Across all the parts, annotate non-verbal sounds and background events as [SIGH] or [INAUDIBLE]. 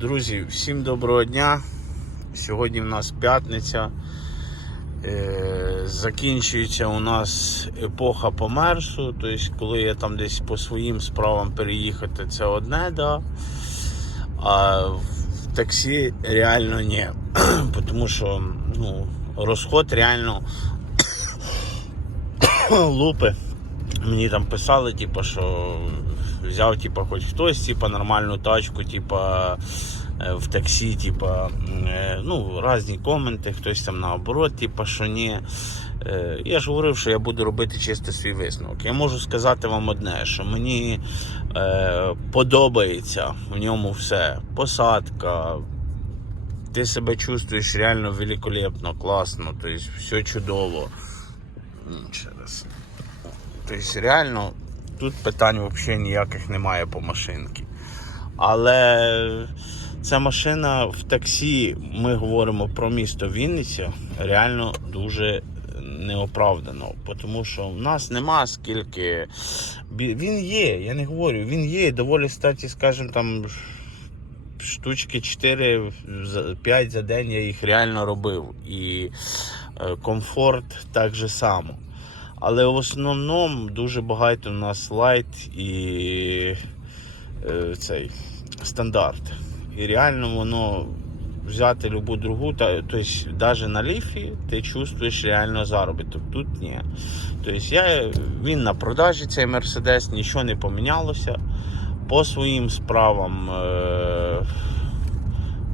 Друзі, всім доброго дня. Сьогодні в нас п'ятниця. Е, Закінчується у нас епоха померсу. Тобто, коли я там десь по своїм справам переїхати, це одне, да. а в таксі реально ні. [CLEARS THROAT] Тому що ну, розход реально [COUGHS] лупи. Мені там писали, типу, що взяв, типу, хоч хтось, типу, нормальну тачку, типу, е, в таксі, типу, е, ну, різні коменти, хтось там наоборот, типу, що ні. Е, Я ж говорив, що я буду робити чисто свій висновок. Я можу сказати вам одне, що мені подобається в ньому все. Посадка. Ти себе чувствуєш реально великолепно, класно, тобто все чудово. Раз. Тобто реально тут питань взагалі ніяких немає по машинці. Але ця машина в таксі, ми говоримо про місто Вінниця, реально дуже неоправдано. Тому що в нас нема скільки. Він є, я не говорю, він є доволі статі, скажімо, там штучки 4-5 за день я їх реально робив. І е, комфорт так же само. Але в основному дуже багато у нас лайт і е, цей стандарт. І реально воно взяти любу другу, та, тобто навіть на ліфі ти чувствуєш реально заробіток. Тут ні. Тобто я, він на продажі цей Мерседес, нічого не помінялося. По своїм справам е,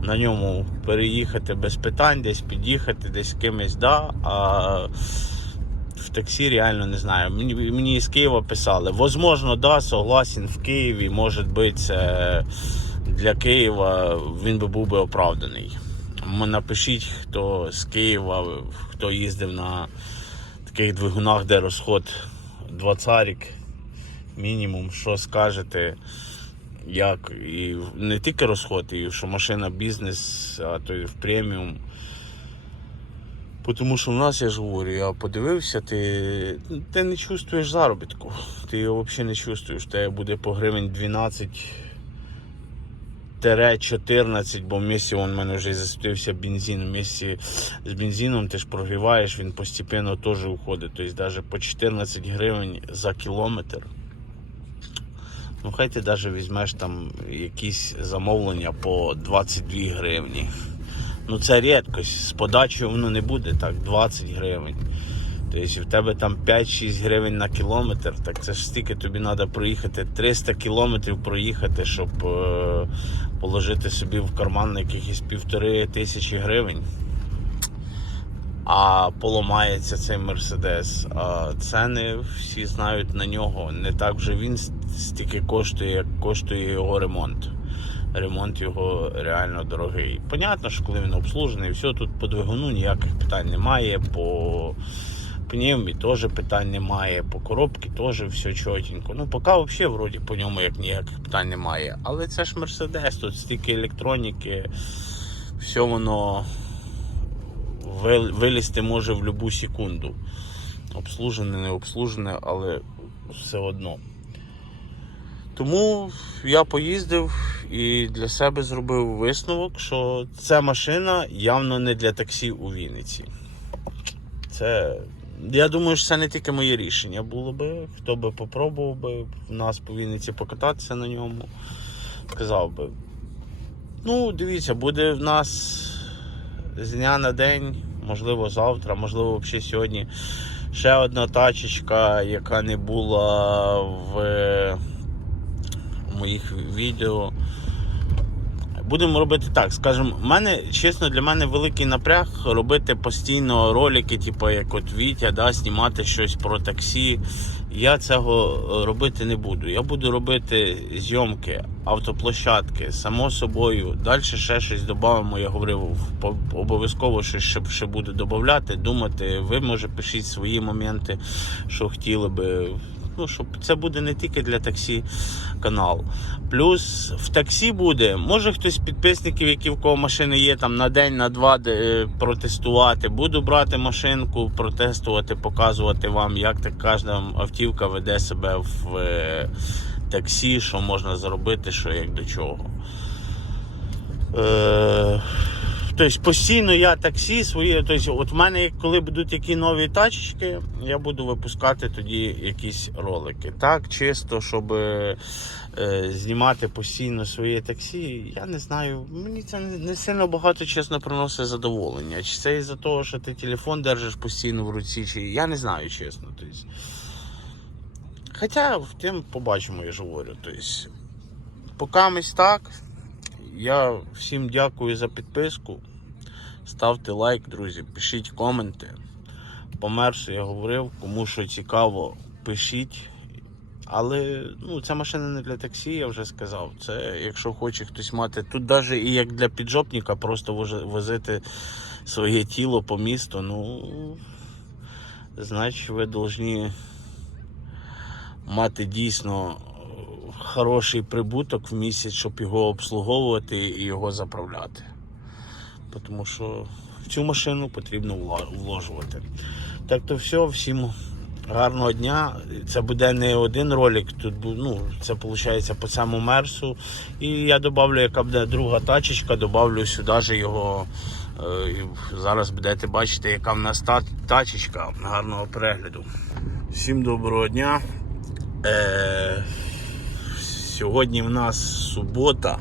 на ньому переїхати без питань, десь під'їхати, десь кимось, да. А в таксі реально не знаю. Мені, мені з Києва писали. Возможно, да, согласен в Києві, може бути, це для Києва він би був би оправданий. Напишіть, хто з Києва, хто їздив на таких двигунах, де розход 20 мінімум, що скажете, як і не тільки розход, і що машина бізнес, а то і в преміум. Тому що в нас, я ж говорю, я подивився, ти, ти не чувствуєш заробітку. Ти його взагалі не чувствуєш. Тебе буде по гривень 12 14, бо в місті вон в мене вже засвітився бензин. В місті з бензином ти ж прогріваєш, він постійно теж уходить. Тобто навіть по 14 гривень за кілометр. Ну, хай ти навіть візьмеш там якісь замовлення по 22 гривні. Ну це рідкость. З подачею воно не буде так, 20 гривень. Тобто в тебе там 5-6 гривень на кілометр, так це ж стільки тобі треба проїхати, 300 кілометрів проїхати, щоб е, положити собі в карман на якихось півтори тисячі гривень. А поламається цей Мерседес. А ціни всі знають на нього. Не так вже він стільки коштує, як коштує його ремонт. Ремонт його реально дорогий. Понятно, що коли він обслужений, все тут по двигуну ніяких питань немає. По пневмі теж питань немає, по коробці теж все чотенько. Ну, поки взагалі вроді по ньому як ніяких питань немає. Але це ж Мерседес, тут стільки електроніки, все воно вилізти може в будь-яку секунду. Обслужене, не обслужене, але все одно. Тому я поїздив і для себе зробив висновок, що ця машина явно не для таксі у Вінниці. Це. Я думаю, що це не тільки моє рішення було би. Хто би попробував би в нас по Вінниці покататися на ньому, сказав би. Ну, дивіться, буде в нас з дня на день, можливо, завтра, можливо, взагалі сьогодні ще одна тачечка, яка не була в моїх відео. Будемо робити так, скажімо, в мене, чесно, для мене великий напряг робити постійно ролики, типу як от Вітя, да, знімати щось про таксі. Я цього е, робити не буду. Я буду робити зйомки, автоплощадки, само собою. Далі ще щось додамо. Я говорив, обов'язково щось ще, ще буду додати, думати. Ви може пишіть свої моменти, що хотіли би. Ну, щоб це буде не тільки для таксі канал. Плюс в таксі буде, може хтось з підписників, які в кого машини є, там на день, на два е, протестувати. Буду брати машинку, протестувати, показувати вам, як так кожна автівка веде себе в е, таксі, що можна зробити, що як до чого. Е, тобто постійно я таксі свої. Тобто, от в мене, коли будуть які нові тачечки, я буду випускати тоді якісь ролики. Так, чисто, щоб е, знімати постійно своє таксі. Я не знаю, мені це не сильно багато, чесно, приносить задоволення. Чи це із-за того, що ти телефон держиш постійно в руці, чи я не знаю, чесно. Тобто, Хоча в тим побачимо, я ж говорю. Тобто, покамись так. Я всім дякую за підписку. Ставте лайк, друзі, пишіть коменти. По я говорив, кому що цікаво, пишіть. Але ну, ця машина не для таксі, я вже сказав. Це якщо хоче хтось мати. Тут навіть і як для піджопника просто возити своє тіло по місту, ну значить ви повинні мати дійсно хороший прибуток в місяць, щоб його обслуговувати і його заправляти. Тому що в цю машину потрібно вложувати. Так то все, всім гарного дня. Це буде не один ролик, тут ну, це виходить по цьому мерсу. І я додавлю, яка буде друга тачечка, додавлю сюди ж його. е, Зараз будете бачити, яка в нас та- тачечка. Гарного перегляду. Всім доброго дня. Е, сьогодні в нас субота.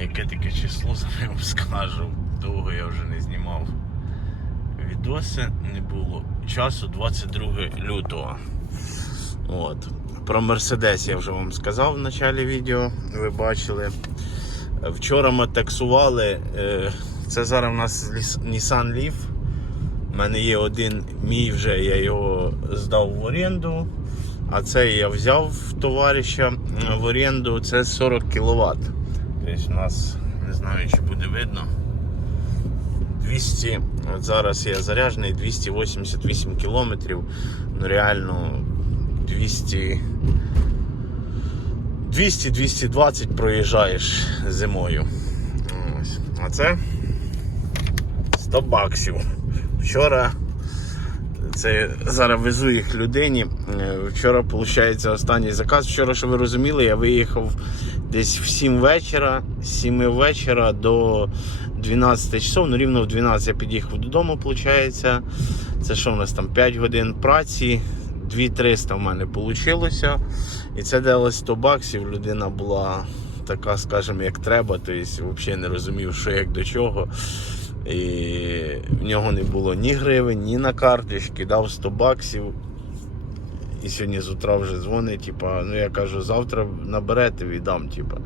Яке таке число [LAUGHS] за ним скажу. Довго я вже не знімав. Відоси не було. Часу 22 лютого. От. Про Мерседес я вже вам сказав в початку відео. Ви бачили. Вчора ми таксували. е, Це зараз у нас Nissan Leaf. У мене є один мій вже, я його здав в оренду. А цей я взяв в товариша в оренду, це 40 кВт. Тобто у нас, не знаю, чи буде видно. 200, от зараз я заряджений 288 кілометрів. Ну реально 200 200-220 проїжджаєш зимою. Ось. А це 100 баксів. Вчора це зараз везу їх людині. Е, Вчора, виходить, останній заказ. Вчора, що ви розуміли, я виїхав десь в 7 вечора, з 7 вечора до 12 часов. Ну, рівно в 12 я під'їхав додому, виходить. Це що в нас там 5 годин праці, 2300 в мене вийшло. І це дало 100 баксів. Людина була така, скажімо, як треба, тобто взагалі не розумів, що як до чого. І в нього не було ні гривень, ні на карточки, дав 100 баксів. І сьогодні з утра вже дзвонить, типа, ну я кажу, завтра наберете, віддам, типа.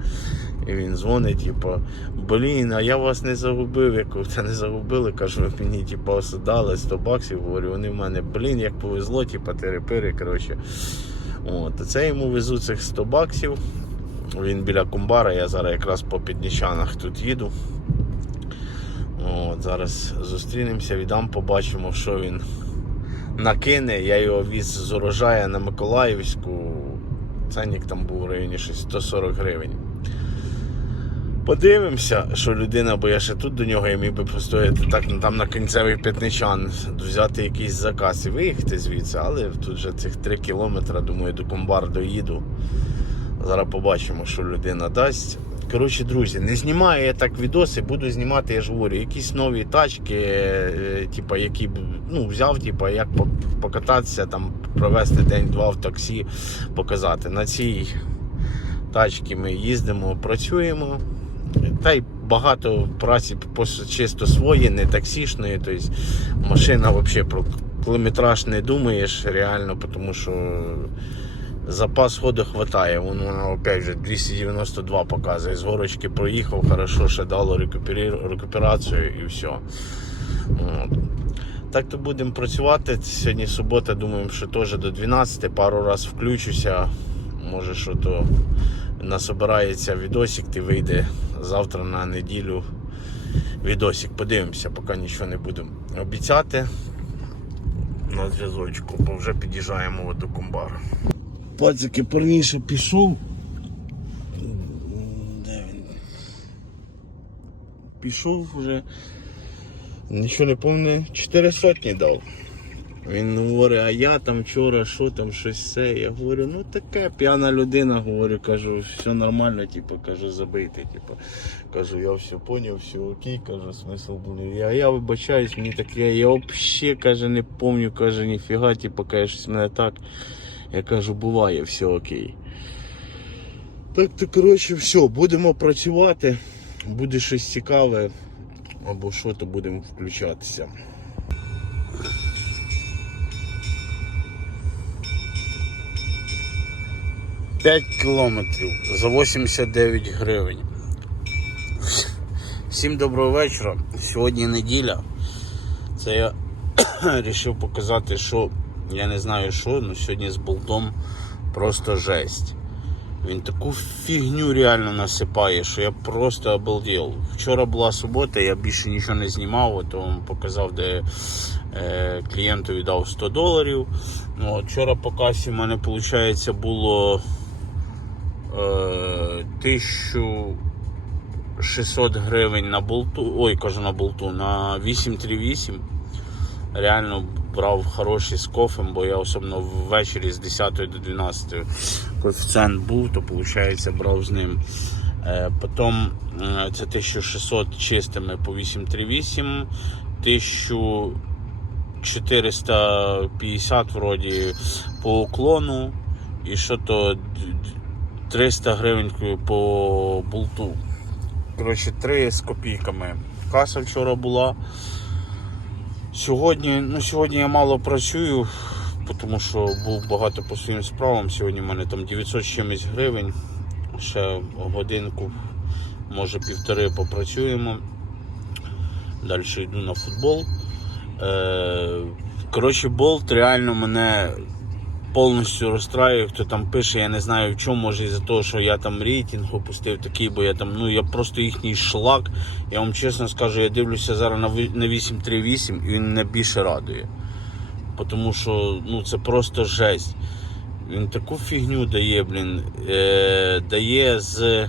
І він дзвонить, типа, блін, а я вас не загубив. Я кажу, це не загубили. Кажу, ви мені типа осудали 100 баксів. Говорю, вони в мене, блін, як повезло, типа, тири-пири, коротше. От, це йому везу цих 100 баксів. Він біля Кумбара, я зараз якраз по Піднічанах тут їду. От, зараз зустрінемося, віддам, побачимо, що він накине. Я його віз з урожая на Миколаївську. Ценник там був в районі 140 гривень. Подивимося, що людина, бо я ще тут до нього я міг би постояти так ну, там на кінцевий п'ятничан, взяти якийсь заказ і виїхати звідси, але тут вже цих 3 кілометри, думаю, до Комбар доїду. Зараз побачимо, що людина дасть. Коротше, друзі, не знімаю я так відоси, буду знімати, я ж говорю, якісь нові тачки, типа, які ну, взяв, типа, як покататися, там, провести день-два в таксі, показати. На цій тачці ми їздимо, працюємо. Та й багато праці чисто свої, не таксішної. Тобто машина взагалі про кілометраж не думаєш реально, тому що запас ходу хватає. Воно опять же 292 показує. З горочки проїхав, хорошо, ще дало рекуперацію і все. От. Так то будемо працювати. Сьогодні субота, думаємо, що теж до 12, пару раз включуся. Може, що то насобирається відосик, ти вийде завтра на неділю. Відосик, подивимося, поки нічого не будемо обіцяти. На зв'язочку, бо вже під'їжджаємо до Кумбара. Пацики парніше пішов. Де він? Пішов вже. Нічого не пам'ятаю, 4 сотні дав. Він говорить, а я там вчора, що там, щось все. Я говорю, ну таке п'яна людина, говорю, кажу, все нормально, типу, кажу, забийте. Типу. Кажу, я все поняв, все окей, кажу, смисл буде. Я, я вибачаюсь, мені таке, я взагалі каже, не помню, каже, ніфіга, типу, каже, щось мене так. Я кажу, буває, все окей. Так то коротше, все, будемо працювати. Буде щось цікаве, або що, то будемо включатися. П'ять кілометрів за 89 гривень. Всім доброго вечора. Сьогодні неділя. Це я [COUGHS] вирішив показати, що я не знаю що, але сьогодні з болтом просто жесть. Він таку фігню реально насипає, що я просто обалдел. Вчора була субота, я більше нічого не знімав, то вам показав, де е, клієнту віддав 100 доларів. Ну, вчора по касі в мене виходить було е, 1600 гривень на болту. Ой, кажу на болту, на 838. Реально брав хороший з кофем, бо я особливо ввечері з 10 до 12 коефіцієнт був, то виходить брав з ним. Е, Потім е, це 1600 чистими по 838, 1450 вроді по уклону і що то д- д- 300 гривень по болту. Коротше, 3 з копійками. Каса вчора була. Сьогодні, ну сьогодні я мало працюю, тому що був багато по своїм справам. Сьогодні в мене там 900 з чимось гривень. Ще годинку, може півтори попрацюємо. Далі йду на футбол. Е, коротше, болт реально мене повністю розстраює. Хто там пише, я не знаю в чому, може із-за того, що я там рейтинг опустив такий, бо я там, ну я просто їхній шлак. Я вам чесно скажу, я дивлюся зараз на ви- на 838 і він мене більше радує. Тому що ну, це просто жесть. Він таку фігню дає, блін. Е, дає з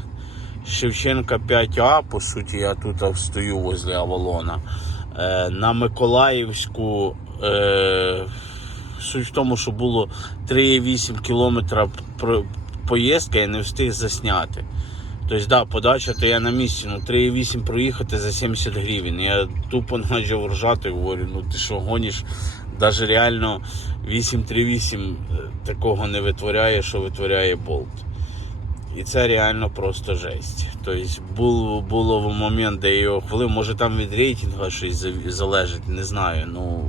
Шевченка 5А, по суті, я тут стою возле Авалона. Е, на Миколаївську. Е, суть в тому, що було 3,8 кілометра поїздка, я не встиг засняти. Тобто, да, подача, то я на місці, ну 3,8 проїхати за 70 гривень. Я тупо почав ржати, говорю, ну ти що гониш? Навіть реально 838 е, такого не витворяє, що витворяє болт. І це реально просто жесть. Тобто було, було в момент, де його хвалив, може там від рейтингу щось залежить, не знаю. Ну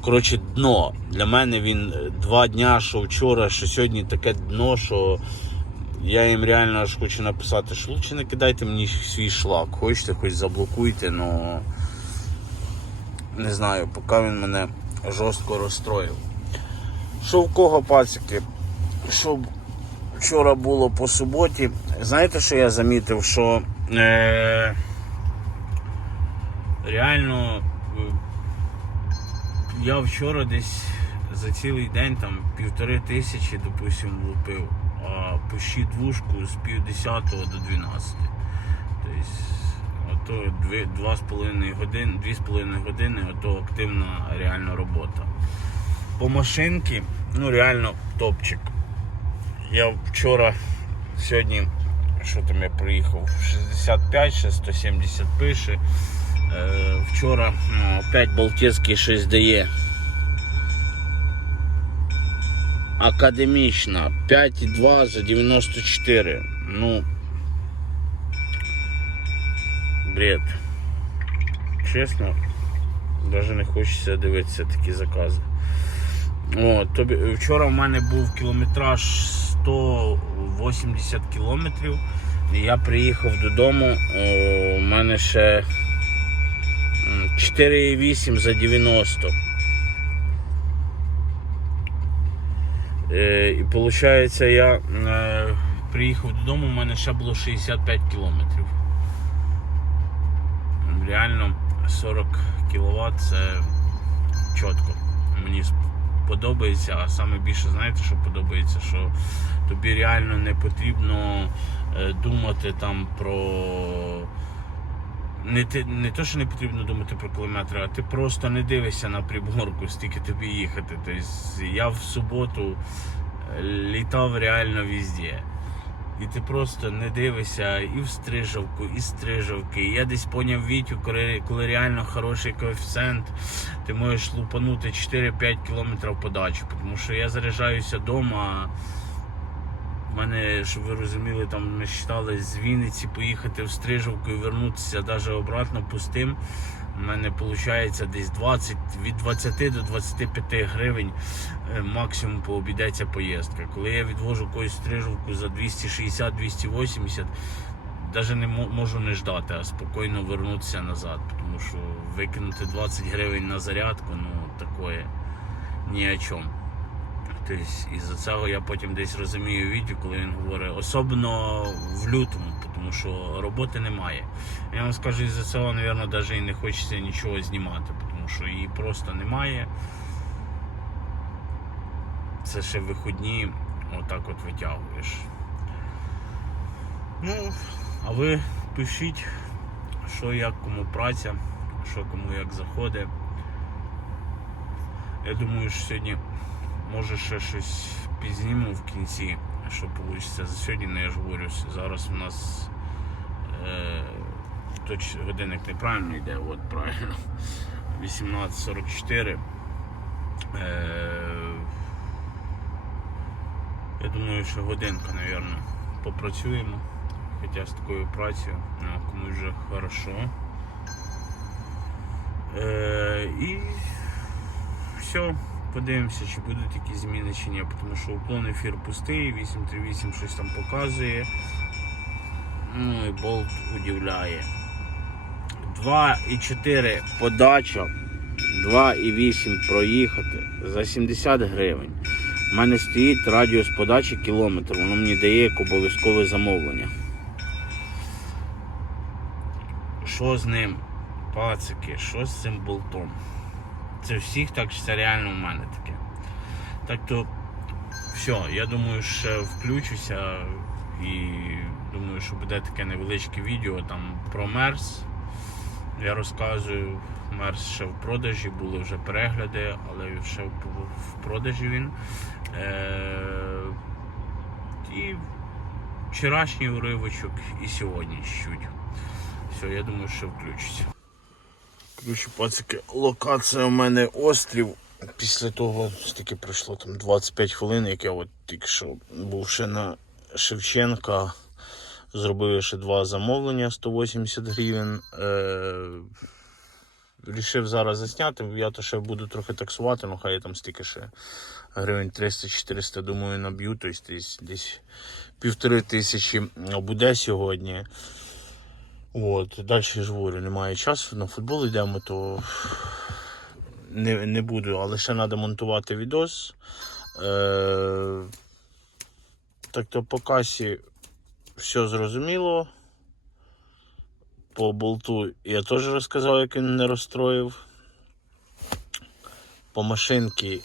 коротше, дно. Для мене він е, два дня, що вчора, що сьогодні таке дно, що я їм реально аж хочу написати, що лучше не кидайте мені свій шлак. Хочете, хоч заблокуйте, але не знаю, поки він мене жорстко розстроїв. Що в кого пацики? Що вчора було по суботі. Знаєте, що я замітив? Що е, реально е, я вчора десь за цілий день там півтори тисячі, допустим, влупив, а пущі двушку з пів десятого до 12. Тобто, ото дві, два з половиною години, дві з половиною години, ото активна реально робота. По машинки, ну реально топчик. Я вчора, сьогодні, що там я приїхав, 65, ще 170 пише. Е, вчора ну, опять Балтійський щось дає. Академічна 5,2 за 94. Ну. Бред. Чесно, навіть не хочеться дивитися такі закази. О, тобі, вчора в мене був кілометраж 180 кілометрів. І я приїхав додому. О, у мене ще 4,8 за 90. Е, і виходить, я е, приїхав додому, у мене ще було 65 кілометрів. Реально 40 кВт це чітко. Мені подобається, а саме більше, знаєте, що подобається, що тобі реально не потрібно е, думати там про не, ти, не то, що не потрібно думати про кілометри, а ти просто не дивишся на приборку, стільки тобі їхати. Тобто я в суботу е, літав реально везде. І ти просто не дивишся і в стрижавку, і стрижавки. Я десь поняв Вітю, коли, коли реально хороший коефіцієнт, ти можеш лупанути 4-5 кілометрів подачу. Тому що я заряджаюся вдома. Мене, щоб ви розуміли, там ми считали з Вінниці поїхати в Стрижовку і вернутися навіть обратно пустим. У мене виходить десь 20, від 20 до 25 гривень е, максимум пообійдеться поїздка. Коли я відвожу якусь стрижовку за 260-280, навіть не можу не ждати, а спокійно вернутися назад. Тому що викинути 20 гривень на зарядку, ну такое ні о чому. Тобто, із-за цього я потім десь розумію відео, коли він говорить, особливо в лютому, тому що роботи немає. Я вам скажу, із-за цього, мабуть, навіть і не хочеться нічого знімати, тому що її просто немає. Це ще виходні, отак от витягуєш. Ну, а ви пишіть, що як кому праця, що кому як заходить. Я думаю, що сьогодні може ще щось пізніму в кінці, що вийде за сьогодні, не я ж говорю, зараз у нас е, точ, годинник неправильно йде, от правильно. 18.44. Е, я думаю, що годинка, мабуть, попрацюємо. Хоча з такою працею, ну, комусь вже хорошо. Е, і все, подивимося, чи будуть якісь зміни чи ні, тому що уклон ефір пустий, 838 щось там показує. Ну і болт удивляє. 2,4 подача, 2,8 проїхати за 70 гривень. У мене стоїть радіус подачі кілометр, воно мені дає як обов'язкове замовлення. Що з ним? Пацики, що з цим болтом? Це всіх так чи це реально в мене таке. Так то все, я думаю, ще включуся і думаю, що буде таке невеличке відео там про мерс. Я розказую, мерс ще в продажі, були вже перегляди, але ще в продажі він. Е- і вчорашній уривочок і сьогодні чуть. Все, я думаю, що включуся. Коротше, пацики, локація у мене острів. Після того таки пройшло там 25 хвилин, як я от тільки що був ще на Шевченка. Зробив ще два замовлення 180 гривень. Е, Рішив зараз засняти, я то ще буду трохи таксувати, ну хай я там стільки ще гривень 300-400, думаю, наб'ю, тобто десь, півтори тисячі буде сьогодні. От, далі ж говорю, немає часу, на футбол йдемо, то не, не буду, але ще треба монтувати відос. Е, так то по касі все зрозуміло. По болту я теж розказав, як він не розстроїв. По машинці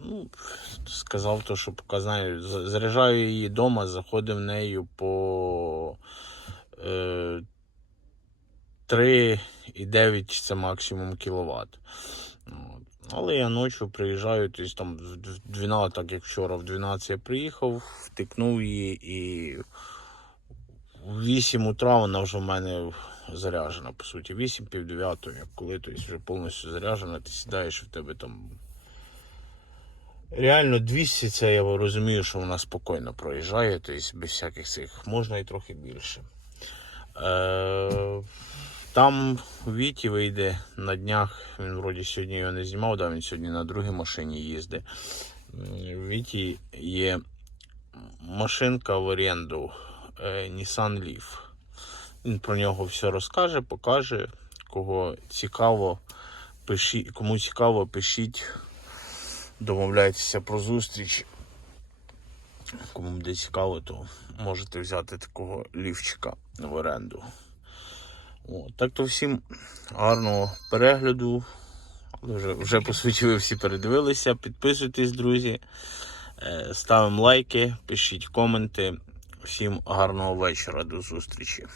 ну, сказав то, що показаю. Заряджаю її вдома, заходив нею по 3,9 це максимум кіловат. Але я ночі приїжджаю, тобто там в 12, так як вчора, в 12 я приїхав, втикнув її і в 8 утра вона вже в мене заряджена, по суті. 8 пів 9, як коли тобто вже повністю заряджена, ти сідаєш і в тебе там. Реально 200 це я розумію, що вона спокійно проїжджає, тобто без всяких цих, можна і трохи більше. Е, там Віті вийде на днях, він вроді сьогодні його не знімав, да, він сьогодні на другій машині їздить. В Віті є машинка в оренду е, Nissan Leaf. Він про нього все розкаже, покаже. Кого цікаво, пишіть, кому цікаво, пишіть, домовляйтеся про зустріч. Кому буде цікаво, то можете взяти такого лівчика в оренду. О, так то всім гарного перегляду. Вже, вже по суті ви всі передивилися. Підписуйтесь, друзі. Е, Ставимо лайки, пишіть коменти. Всім гарного вечора, до зустрічі.